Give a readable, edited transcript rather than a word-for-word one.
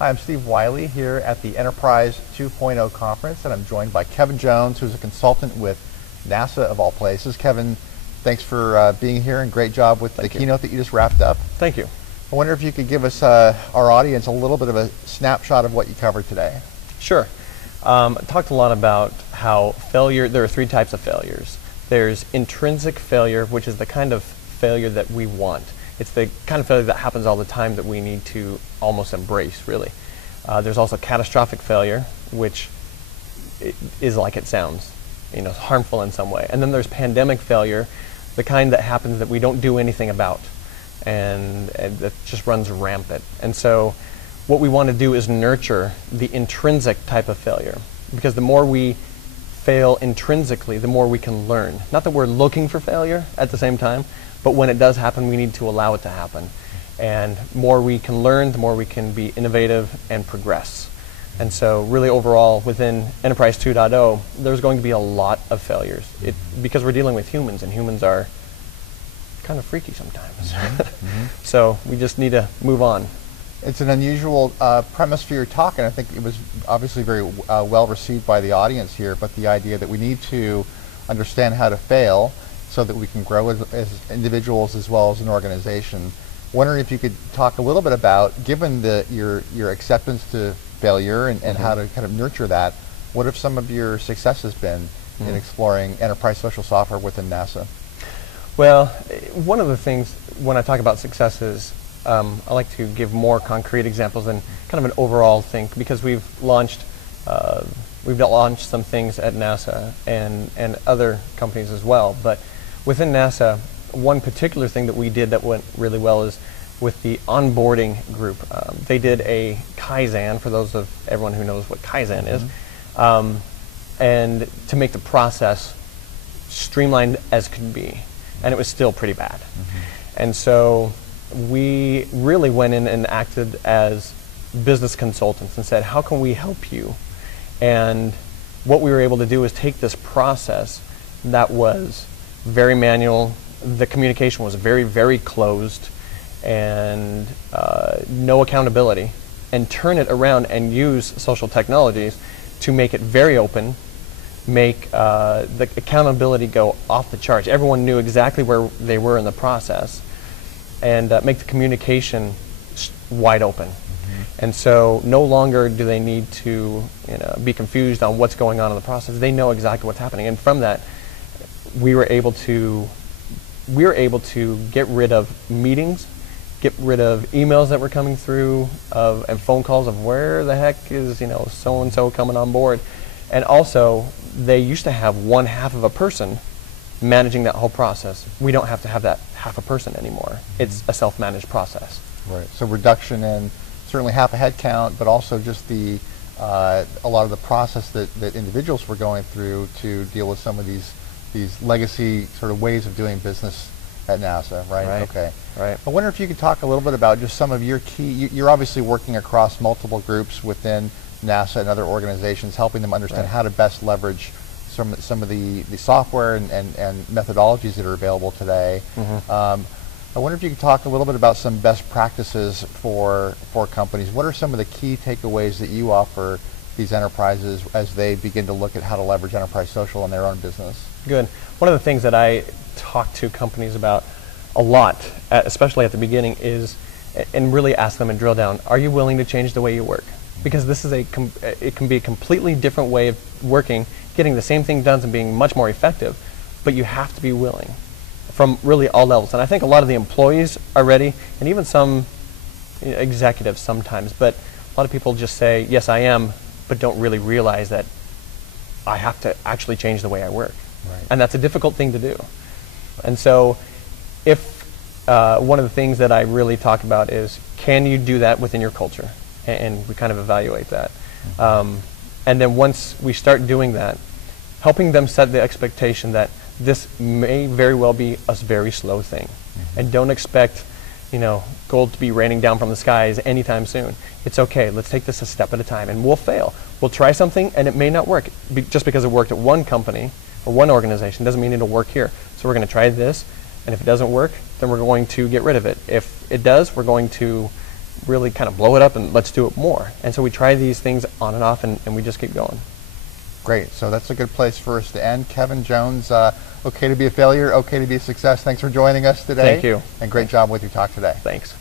Hi, I'm Steve Wylie here at the Enterprise 2.0 conference, and I'm joined by Kevin Jones, who's a consultant with NASA of all places. Kevin, thanks for being here, and great job with the keynote that you just wrapped up. Thank you. I wonder if you could give us, our audience, a little bit of a snapshot of what you covered today. Sure. I talked a lot about how there are three types of failures. There's intrinsic failure, which is the kind of failure that we want. It's the kind of failure that happens all the time that we need to almost embrace, really. There's also catastrophic failure, which is like it sounds, harmful in some way. And then there's pandemic failure, the kind that happens that we don't do anything about, and that just runs rampant. And so what we want to do is nurture the intrinsic type of failure, because the more we fail intrinsically, the more we can learn. Not that we're looking for failure at the same time, but when it does happen, we need to allow it to happen. And the more we can learn, the more we can be innovative and progress. And so really overall, within Enterprise 2.0, there's going to be a lot of failures. Because we're dealing with humans, and humans are kind of freaky sometimes. So we just need to move on. It's an unusual premise for your talk, and I think it was obviously very well received by the audience here, but the idea that we need to understand how to fail so that we can grow as individuals as well as an organization. Wondering if you could talk a little bit about, given your acceptance to failure and how to kind of nurture that, what have some of your successes been in exploring enterprise social software within NASA? Well, one of the things when I talk about successes, I like to give more concrete examples than kind of an overall thing, because we've launched some things at NASA and other companies as well. But within NASA, one particular thing that we did that went really well is with the onboarding group. They did a Kaizen, for those of everyone who knows what Kaizen is, and to make the process streamlined as could be. And it was still pretty bad. And so we really went in and acted as business consultants and said, how can we help you? And what we were able to do is take this process that was very manual, the communication was very, very closed, and no accountability, and turn it around and use social technologies to make it very open, make the accountability go off the charts. Everyone knew exactly where they were in the process, and make the communication wide open. And so no longer do they need to be confused on what's going on in the process. They know exactly what's happening. And from that, we were able to get rid of meetings, get rid of emails that were coming through, and phone calls of where the heck is so-and-so coming on board. And also, they used to have one half of a person managing that whole process. We don't have to have that half a person anymore. It's a self-managed process. Right. So reduction in certainly half a head count, but also just a lot of the process that individuals were going through to deal with some of these legacy sort of ways of doing business at NASA, right? Okay. Right. I wonder if you could talk a little bit about just some of your key, you're obviously working across multiple groups within NASA and other organizations, helping them understand how to best leverage some of the software and methodologies that are available today. I wonder if you could talk a little bit about some best practices for companies. What are some of the key takeaways that you offer these enterprises as they begin to look at how to leverage enterprise social in their own business? Good. One of the things that I talk to companies about a lot, especially at the beginning, is, and really ask them and drill down, are you willing to change the way you work? Because this is it can be a completely different way of working, getting the same thing done and being much more effective, but you have to be willing from really all levels. And I think a lot of the employees are ready, and even some executives sometimes, but a lot of people just say, yes, I am, but don't really realize that I have to actually change the way I work. Right. And that's a difficult thing to do. And so if one of the things that I really talk about is, can you do that within your culture? And we kind of evaluate that. And then once we start doing that, helping them set the expectation that this may very well be a very slow thing. And don't expect gold to be raining down from the skies anytime soon. It's okay, let's take this a step at a time, and we'll fail. We'll try something and it may not work. Just because it worked at one company or one organization doesn't mean it'll work here. So we're going to try this, and if it doesn't work, then we're going to get rid of it. If it does, we're going to really kind of blow it up and let's do it more. And so we try these things on and off, and we just keep going. Great. So that's a good place for us to end. Kevin Jones, okay to be a failure, okay to be a success. Thanks for joining us today. Thank you. And great job with your talk today. Thanks.